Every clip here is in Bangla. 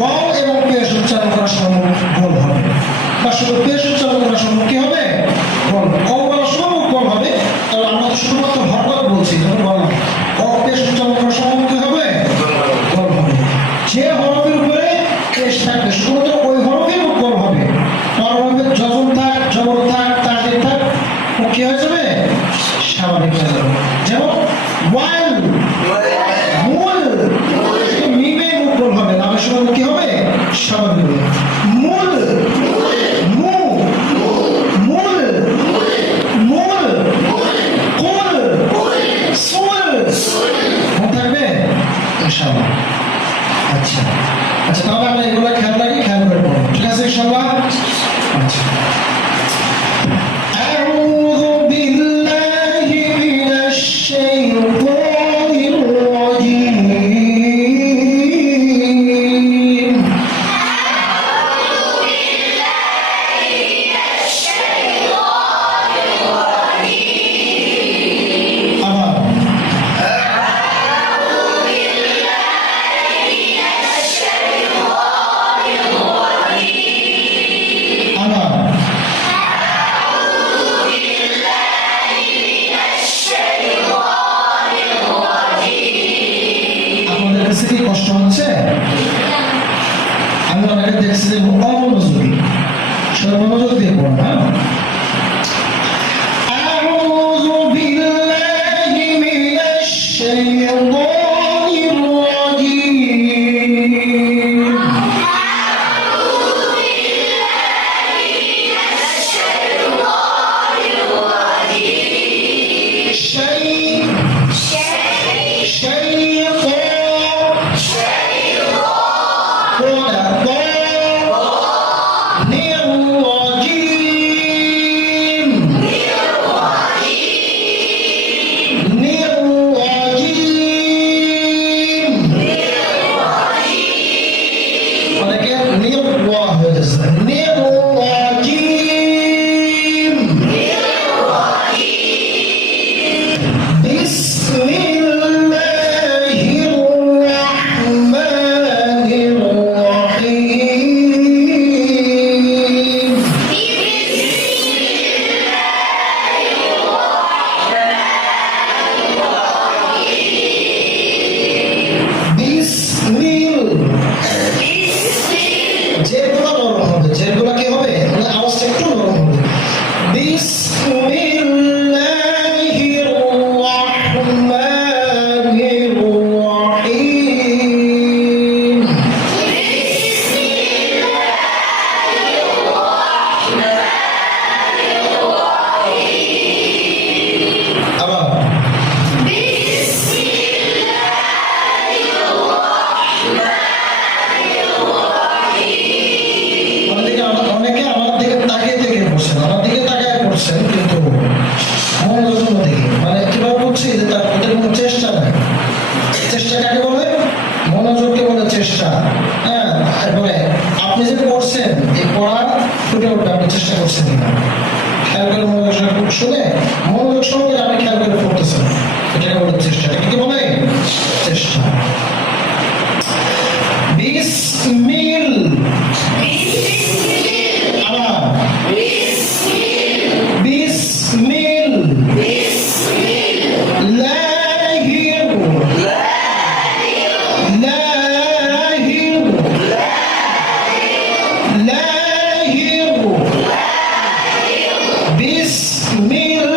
ওয়াও এবং পেশ উচ্চারণ করা সম্ভব গোল হবে, বা শুধু পেশ উচ্চারণ করা সম্ভব কি হবে? গোল। ও বলা সম্ভব গোল হবে। তাহলে আমরা তো শুধুমাত্র হরকত বলছি, যখন বললাম ও পেশ উচ্চারণ করা সম্ভব কি হবে? গোল হবে। যে হরফের উপরে পেশ থাকবে শুধুমাত্র ওই হরফই গোল হবে। হরফের যজন থাক, জবর থাক, তাজিদ থাক, ও কি হয়ে যাবে? স্বাভাবিক হয়ে যাবে। যেমন ওয়াল, মূল, মিমে মুকুল হবে, নামের সময় কি হবে? স্বাভাবিক হবে। মূল, মু, মূল, মূল, কুল, সুল, মনে থাকবে ইনশাআল্লাহ। আচ্ছা আচ্ছা, তাহলে আমরা এগুলো খেয়াল রাখি, খেয়াল করে পড়বো, ঠিক আছে ইনশাআল্লাহ। আচ্ছা, أعوذ بالله من الشيطان الرجيم. কষ্ট হচ্ছে? আমি অনেকে দেখছি যে অমনোযোগী, সবাই মনোযোগ দিয়ে পড়ো না। أعوذ بالله من الشيطان الرجيم. بسم الله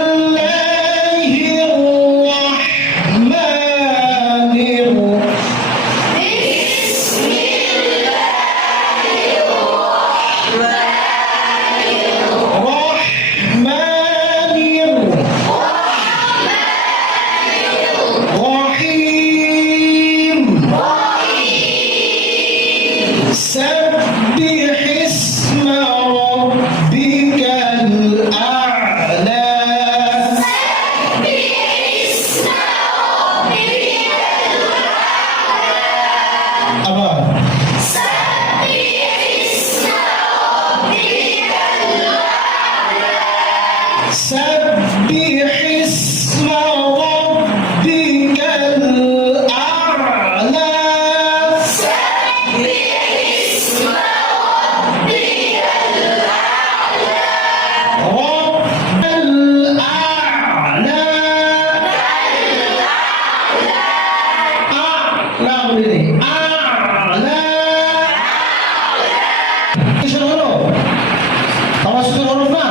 তাওয়াসুলের হরফ না,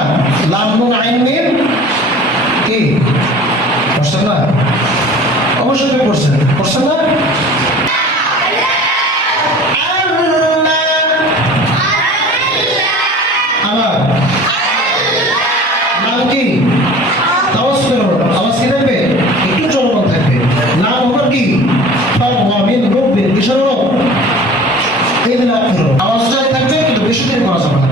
লাম নুন আইন মিম কি পড়ছেন না? অবশ্যই পড়ছেন না? আবার নাম কি? তাওয়াসুলের হরফ, আওয়াজ কি থাকবে? একটু চলমান থাকবে। নাম হলো কি? ফাওয়ামিন রব্বিল কিসের হরফ? এদিন আখির আওয়াজটাই থাকবে, কিন্তু বেশি দেরি করা যাবে না।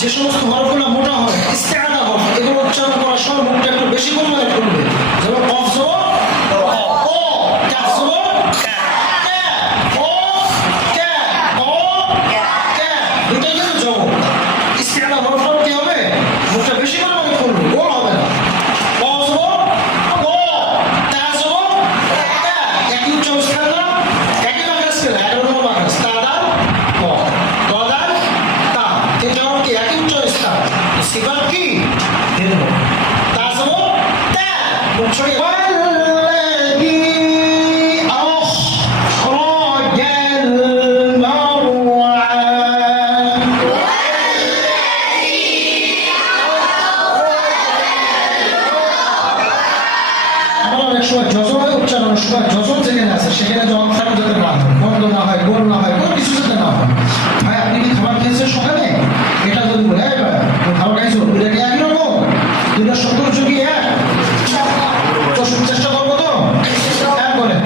যে সমস্ত হরফগুলো মোটা হয়, ইস্তেআলা হরফ, এগুলো উচ্চারণ করার সময় মুখটা একটু বেশি পরিমাণে খুলবে। যেমন কফ জবর ক, কাফ জবর কা, ক, কা, ক, কা, দুটোই কিন্তু জবর। ইস্তেআলা হরফ কি হবে? মুখটা বেশি পরিমাণে খুলবে, গোল হবে না। কফ জবর ক, তা জবর কা, একই উচ্চারণ না, একই মাখরাজ কেন? 11 নম্বর মাখরাজ, তা দাল ক, ক দাল তা, এটা হলো কি একই উচ্চারণ। সিফাত কি? দীর্ঘ। তা জবর তা, মুখ সরিয়ে ওয়াল্লাযী আখরাজাল মারআ। আমরা অনেক সময় যজমের উচ্চারণের সময় যজম যেখানে আছে সেখানে যখন থাকা যাতে না হয়, বন্ধ না হয়, গোল না হয়, কোনো কিছু যাতে না হয়। ভাই আপনি কি খাবার খেয়েছেন সকালে? এটা যদি বলে ভাই খাবার খাইছো, এটা কি একই রকম? দুটো শব্দ যোগী এক, তো চেষ্টা করবো তো এক বলে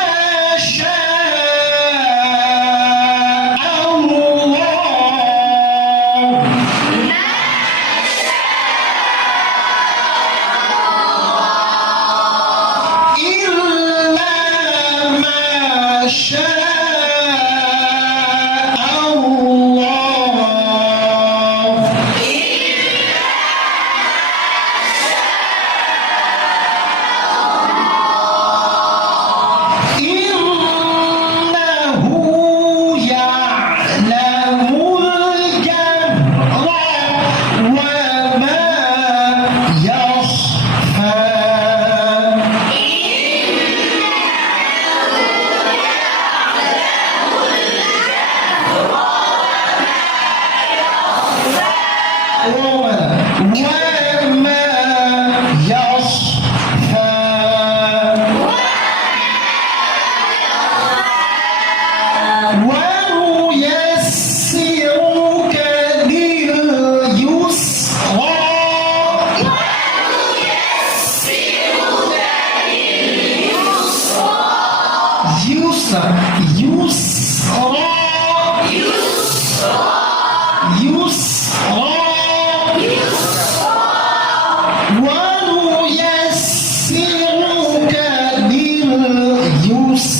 ما شاء الله يسرا ونيسرك لليسرى